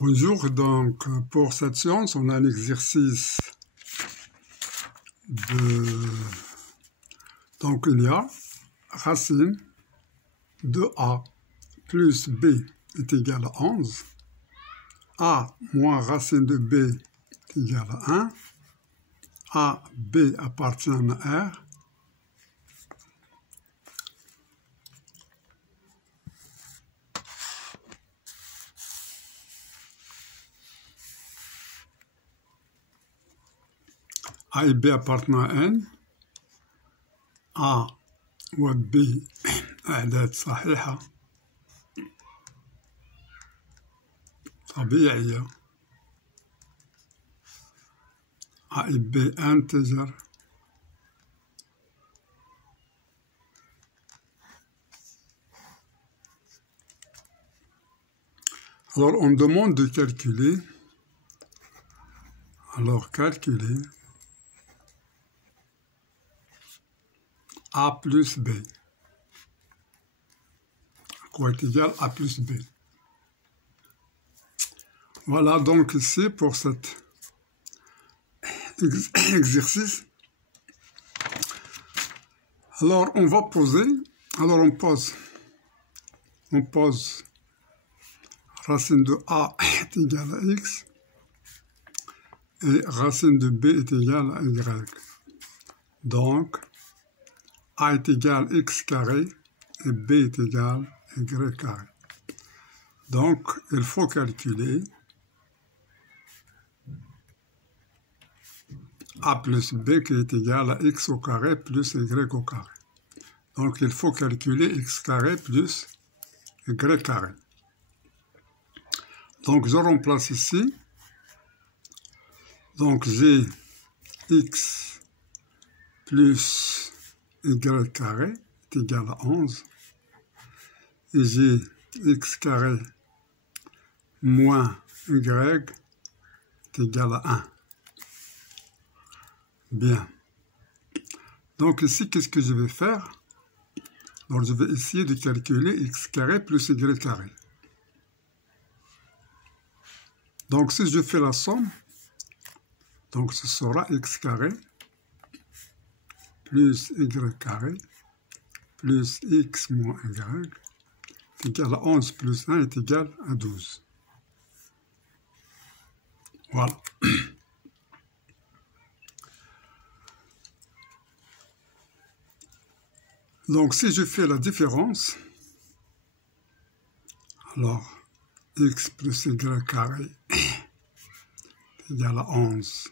Bonjour, donc pour cette séance, on a un exercice de... Donc il y a racine de A plus B est égal à 11, A moins racine de B est égal à 1, A, B appartient à R, A et B appartenant à N, A و B أعداد صحيحة طبيعية، A et B integer, alors on demande de calculer, alors calculer A plus B, quoi est égal à A plus B. Voilà donc ici pour cet exercice. Alors on va poser, alors on pose racine de A est égale à X et racine de B est égale à Y. Donc A est égal à X carré et B est égal à Y carré. Donc il faut calculer A plus B qui est égal à X au carré plus Y au carré. Donc il faut calculer X carré plus Y carré. Donc je remplace ici. Donc j'ai X plus Y carré est égal à 11. Et j'ai X carré moins Y est égal à 1. Bien. Donc ici, qu'est-ce que je vais faire? Donc je vais essayer de calculer X carré plus Y carré. Donc si je fais la somme, donc ce sera X carré plus Y carré plus X moins Y est égal à 11 plus 1 est égal à 12. Voilà. Donc si je fais la différence, alors X plus Y carré est égal à 11,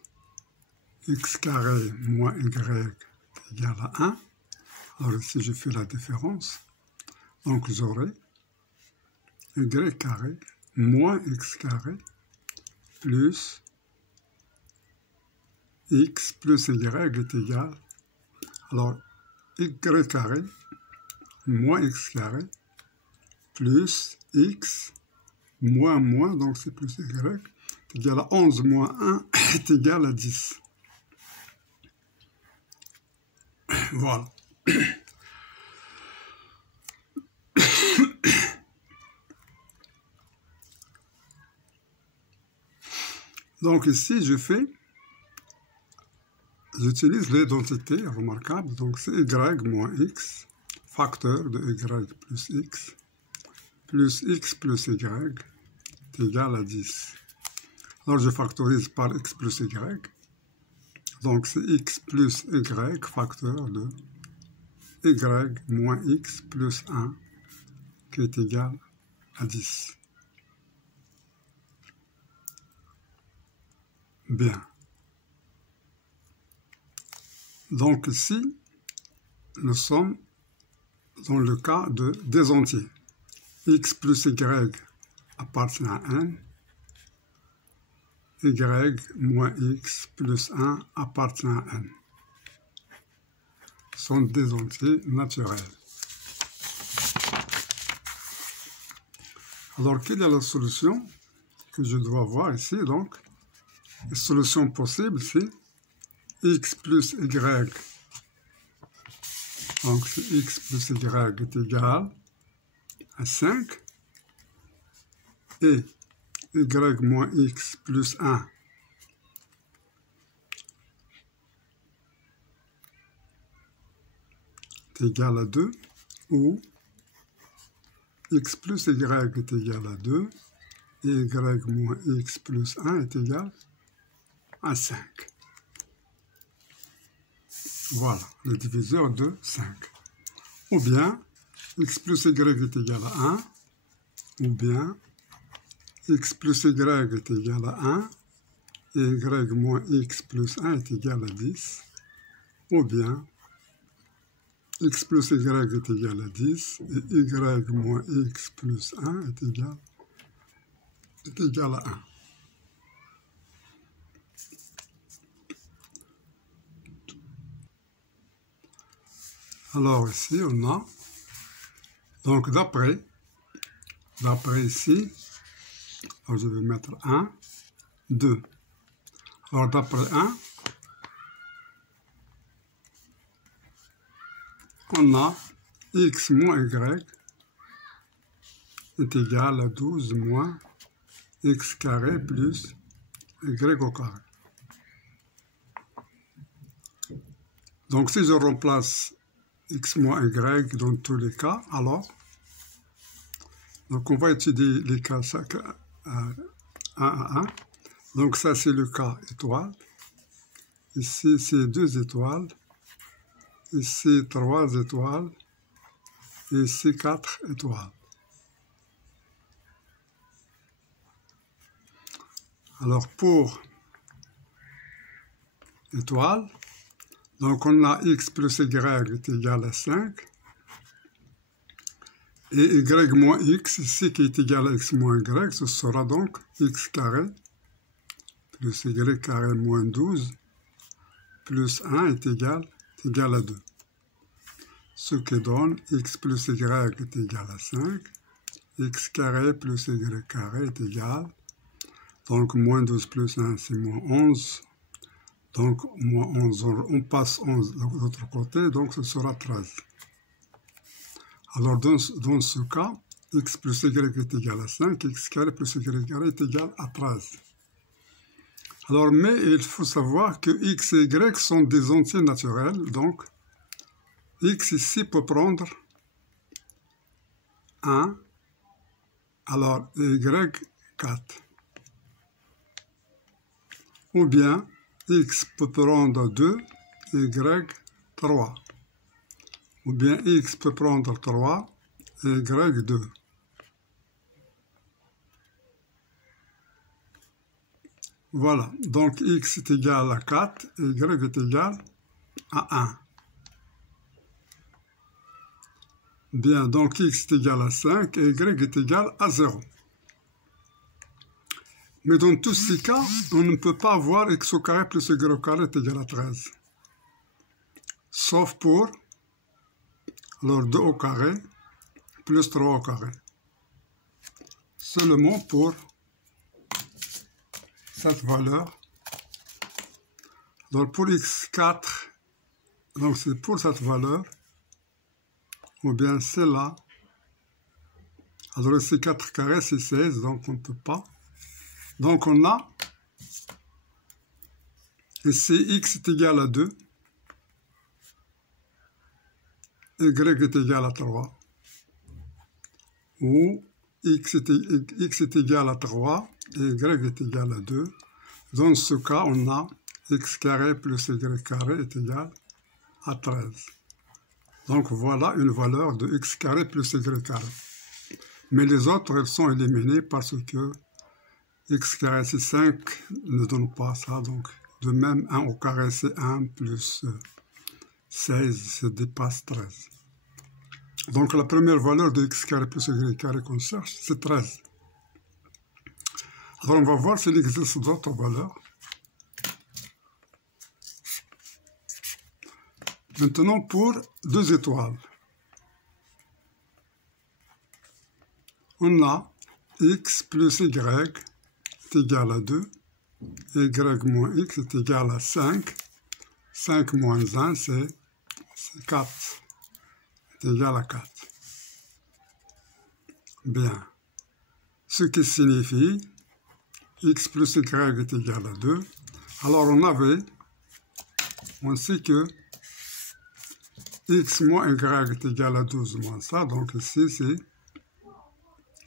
X carré moins Y est égal à 1. Alors si je fais la différence, donc j'aurai Y carré moins X carré plus X plus Y est égal, alors Y carré moins X carré plus X moins moins, donc c'est plus Y, est égal à 11 moins 1 est égal à 10. Voilà. Donc ici, j'utilise l'identité remarquable, donc c'est Y moins X, facteur de Y plus X plus Y est égal à 10. Alors je factorise par X plus Y, donc c'est X plus Y, facteur de Y moins X plus 1 qui est égal à 10. Bien. Donc ici, nous sommes dans le cas des entiers. X plus Y appartient à N. Y moins X plus 1 appartient à N. Ce sont des entiers naturels. Alors, quelle est la solution que je dois voir ici? Donc, la solution possible, c'est X plus Y. Donc, X plus Y est égal à 5. Et y moins x plus 1 est égal à 2, ou x plus y est égal à 2, et y moins x plus 1 est égal à 5. Voilà, le diviseur de 5. Ou bien, x plus y est égal à 1, ou bien, x plus y est égal à 1, et y moins x plus 1 est égal à 10, ou bien, x plus y est égal à 10, et y moins x plus 1 est égal à 1. Alors ici, on a, donc d'après ici, alors je vais mettre 1, 2. Alors d'après 1, on a x moins y est égal à 12 moins x carré plus y au carré. Donc si je remplace x moins y dans tous les cas, alors, donc on va étudier les cas chaque 1 à 1. Donc ça c'est le cas étoile. Ici c'est 2 étoiles. Ici 3 étoiles. Et ici 4 étoiles. Alors pour étoile, donc on a x plus y est égal à 5. Et y moins x, ici qui est égal à x moins y, ce sera donc x carré plus y carré moins 12 plus 1 est égal à 2. Ce qui donne x plus y est égal à 5, x carré plus y carré est égal, donc moins 12 plus 1 c'est moins 11, donc moins 11, on passe 11 de l'autre côté, donc ce sera 13. Alors dans ce cas, x plus y est égal à 5, x carré plus y carré est égal à 13. Alors, mais il faut savoir que x et y sont des entiers naturels, donc x ici peut prendre 1, alors y 4. Ou bien x peut prendre 2, y 3. Ou bien x peut prendre 3, y 2. Voilà, donc x est égal à 4, et y est égal à 1. Bien, donc x est égal à 5 et y est égal à 0. Mais dans tous ces cas, on ne peut pas avoir x au carré plus y au carré est égal à 13. Sauf pour, alors 2 au carré plus 3 au carré. Seulement pour cette valeur. Donc pour x4, donc c'est pour cette valeur, ou bien celle-là. Alors ici 4 carré c'est 16, donc on ne peut pas. Donc on a, ici x est égal à 2, y est égal à 3, ou x est égal à 3, et y est égal à 2. Dans ce cas, on a x carré plus y carré est égal à 13. Donc voilà une valeur de x carré plus y carré. Mais les autres, elles sont éliminées parce que x carré c'est 5 ne donne pas ça. Donc de même 1 au carré c'est 1 plus 16, ça dépasse 13. Donc la première valeur de x carré plus y carré qu'on cherche, c'est 13. Alors on va voir s'il existe d'autres valeurs. Maintenant pour 2 étoiles. On a x plus y est égal à 2, et y moins x est égal à 5. 5 moins 1, c'est 4. C'est égal à 4. Bien. Ce qui signifie x plus y est égal à 2. Alors on sait que x moins y est égal à 12 moins ça, donc ici c'est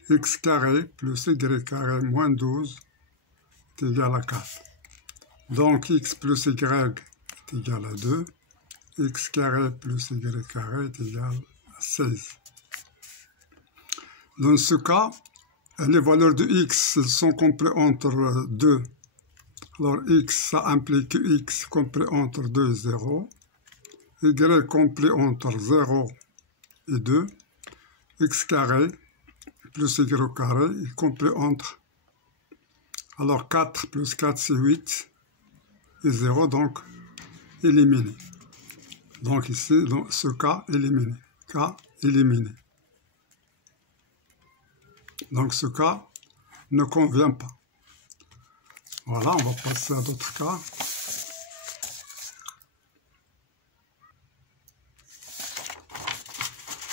x carré plus y carré moins 12 est égal à 4. Donc x plus y est égal à 2, x carré plus y carré est égal à 16. Dans ce cas, les valeurs de x sont comprises entre 2. Alors x, ça implique que x compris entre 2 et 0. Y compris entre 0 et 2. X carré plus y carré est compris entre. Alors 4 plus 4 c'est 8 et 0, donc éliminé. Donc ici, dans ce cas, éliminé. Cas éliminé. Donc ce cas ne convient pas. Voilà, on va passer à d'autres cas.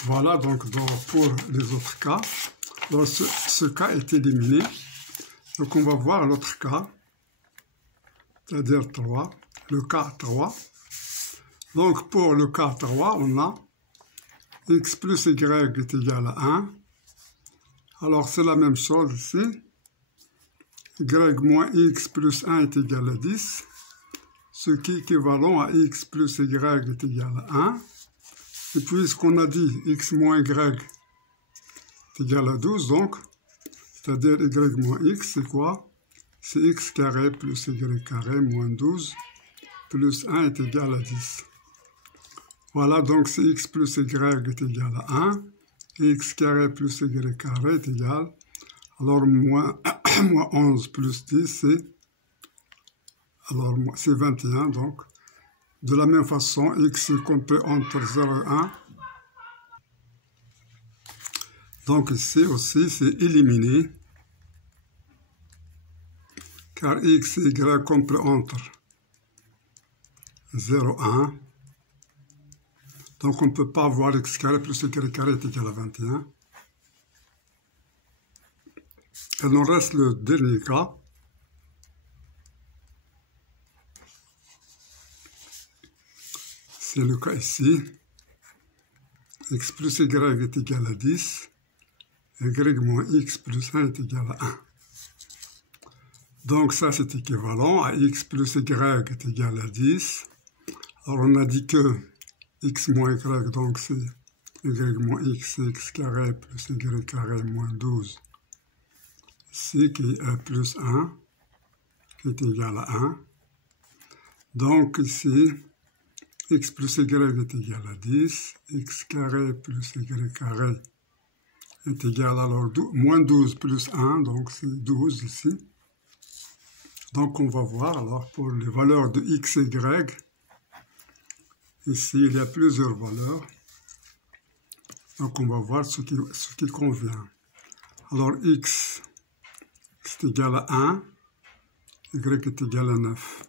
Voilà, donc pour les autres cas. Donc ce cas est éliminé. Donc on va voir l'autre cas, c'est-à-dire 3, le cas 3. Donc pour le cas 3, on a x plus y est égal à 1. Alors c'est la même chose ici. Y moins x plus 1 est égal à 10. Ce qui est équivalent à x plus y est égal à 1. Et puisqu'on a dit x moins y est égal à 12, donc, c'est-à-dire y moins x, c'est quoi? C'est x carré plus y carré moins 12 plus 1 est égal à 10. Voilà, donc c'est x plus y est égal à 1. Et x carré plus y carré est égal, alors moins 11 plus 10, c'est 21, donc. De la même façon, x est compris entre 0 et 1. Donc ici aussi, c'est éliminé. Car x et y compris entre 0 et 1. Donc on ne peut pas avoir x carré plus y carré est égal à 21. Il nous reste le dernier cas. C'est le cas ici. X plus y est égal à 10. Y moins x plus 1 est égal à 1. Donc ça c'est équivalent à x plus y est égal à 10. Alors on a dit que x moins y, donc c'est y moins x, c'est x carré plus y carré moins 12. Ici qui est plus 1, qui est égal à 1. Donc ici, x plus y est égal à 10, x carré plus y carré est égal à alors moins 12 plus 1, donc c'est 12 ici. Donc on va voir alors pour les valeurs de x et y. Ici il y a plusieurs valeurs. Donc on va voir ce qui convient. Alors x est égal à 1, y est égal à 9,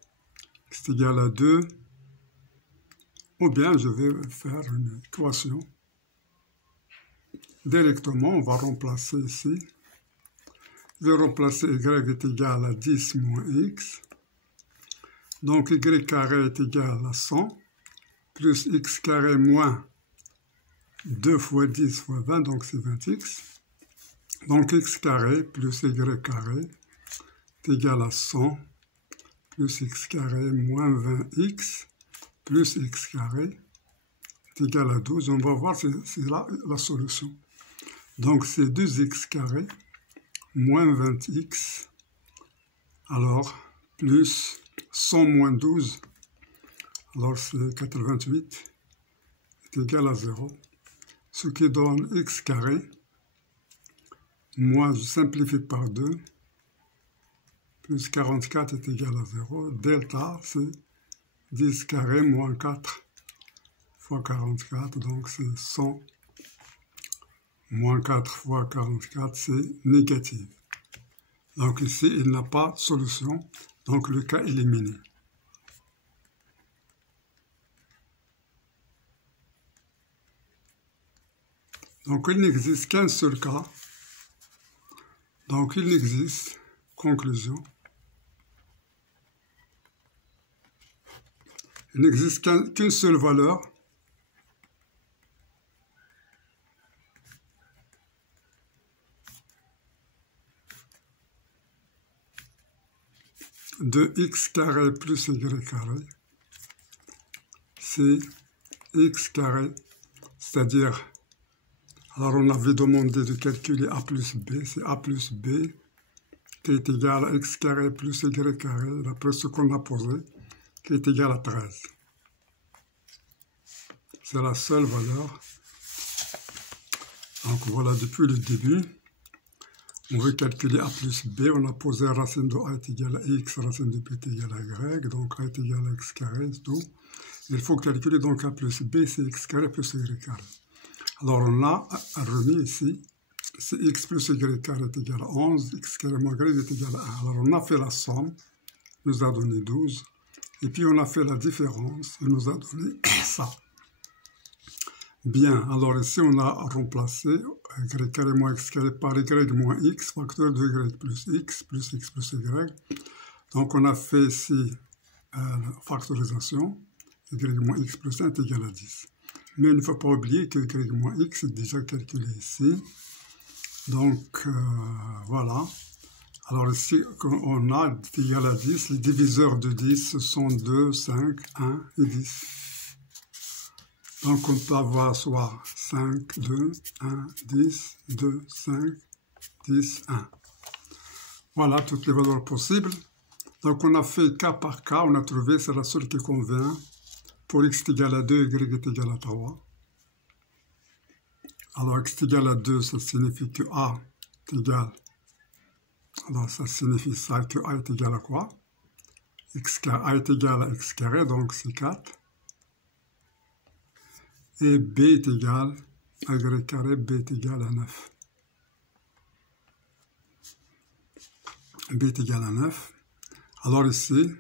x est égal à 2, ou bien je vais faire une équation. Directement, on va remplacer ici. Je vais remplacer y est égal à 10 moins x. Donc y carré est égal à 100, plus x carré moins 2 fois 10 fois 20, donc c'est 20x. Donc x carré plus y carré est égal à 100, plus x carré moins 20x, plus x carré est égal à 12. On va voir, c'est la solution. Donc c'est 2x carré moins 20x, alors plus 100 moins 12, alors c'est 88, est égal à 0. Ce qui donne x carré, moins je simplifie par 2, plus 44 est égal à 0. Delta, c'est 10 carré moins 4 fois 44, donc c'est 100. Moins 4 fois 44, c'est négatif. Donc ici, il n'a pas de solution, donc le cas est éliminé. Donc il n'existe qu'un seul cas. Donc il n'existe Conclusion. Il n'existe qu'une seule valeur de x carré plus y carré, c'est x carré, c'est-à-dire, alors on avait demandé de calculer a plus b, c'est a plus b qui est égal à x carré plus y carré, d'après ce qu'on a posé, qui est égal à 13. C'est la seule valeur. Donc voilà, depuis le début, on veut calculer a plus b, on a posé racine de a est égal à x, racine de b est égal à y, donc a est égal à x carré, c'est tout. Il faut calculer donc a plus b, c'est x carré plus y carré. Alors on a remis ici, c'est x plus y carré est égal à 11, x carré moins y est égal à 1. Alors on a fait la somme, nous a donné 12, et puis on a fait la différence, il nous a donné ça. Bien, alors ici on a remplacé y carré moins x carré par y moins x, facteur de y plus x plus y. Donc on a fait ici la factorisation, y moins x plus 1 est égal à 10. Mais il ne faut pas oublier que y moins x est déjà calculé ici. Donc voilà. Alors ici on a égal à 10, les diviseurs de 10 ce sont 2, 5, 1 et 10. Donc on peut avoir soit 5, 2, 1, 10, 2, 5, 10, 1. Voilà toutes les valeurs possibles. Donc on a fait cas par cas, on a trouvé, c'est la seule qui convient. Pour x est égal à 2, y est égal à 3. Alors x est égal à 2, ça signifie que a est égal. Alors ça signifie ça que a est égal à quoi? A est égal à x carré, donc c'est 4. Et b est égal à y carré, b est égal à 9. B est égal à 9. Alors ici,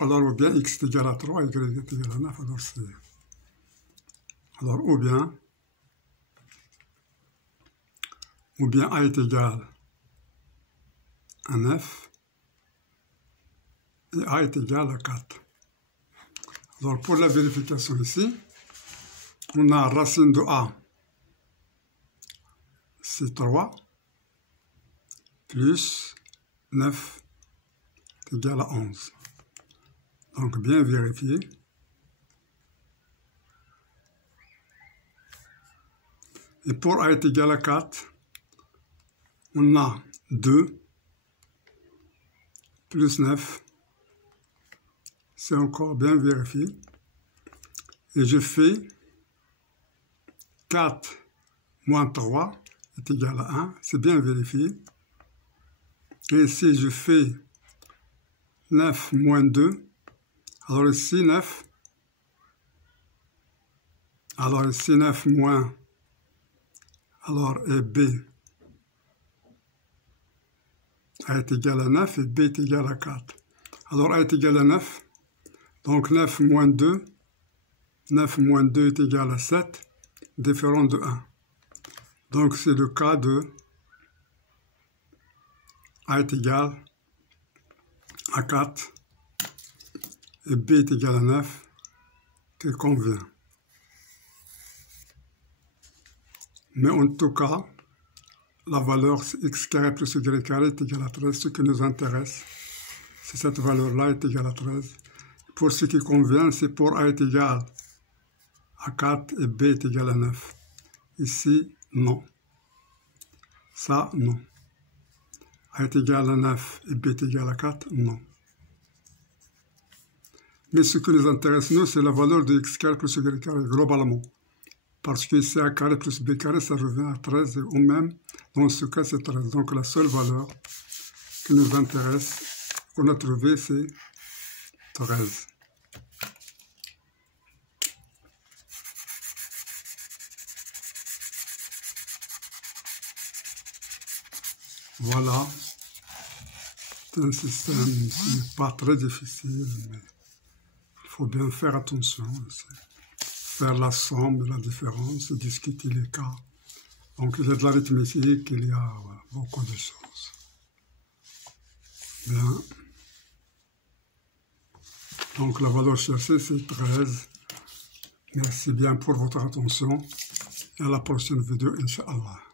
alors ou bien x est égal à 3, y est égal à 9, alors c'est... Alors ou bien a est égal à 9 et a est égal à 4. Alors pour la vérification ici, on a racine de a, c'est 3, plus 9 est égal à 11. Donc bien vérifier. Et pour a est égal à 4, on a 2 plus 9. C'est encore bien vérifié. Et je fais 4 moins 3 est égal à 1. C'est bien vérifié. Et ici, je fais 9 moins 2. Alors ici, 9. Alors ici, 9 moins. Alors, et B A est égal à 9 et B est égal à 4. Alors, A est égal à 9. Donc 9 moins 2, 9 moins 2 est égal à 7, différent de 1. Donc c'est le cas de A est égal à 4 et B est égal à 9 qui convient. Mais en tout cas, la valeur x carré plus y carré est égal à 13. Ce qui nous intéresse, c'est cette valeur-là est égale à 13. Pour ce qui convient, c'est pour A est égal à 4 et B est égal à 9. Ici, non. Ça, non. A est égal à 9 et B est égal à 4, non. Mais ce qui nous intéresse, nous, c'est la valeur de x carré plus y carré, globalement. Parce que ici, A carré plus B carré, ça revient à 13, ou même, dans ce cas, c'est 13. Donc, la seule valeur qui nous intéresse, qu'on a trouvée, c'est 13. Voilà, c'est un système qui n'est pas très difficile, mais il faut bien faire attention. Faire la somme, la différence, discuter les cas Donc il y a de l'arithmétique, il y a beaucoup de choses. Bien. Donc la valeur cherchée c'est 13. Merci bien pour votre attention et à la prochaine vidéo, Inch'Allah.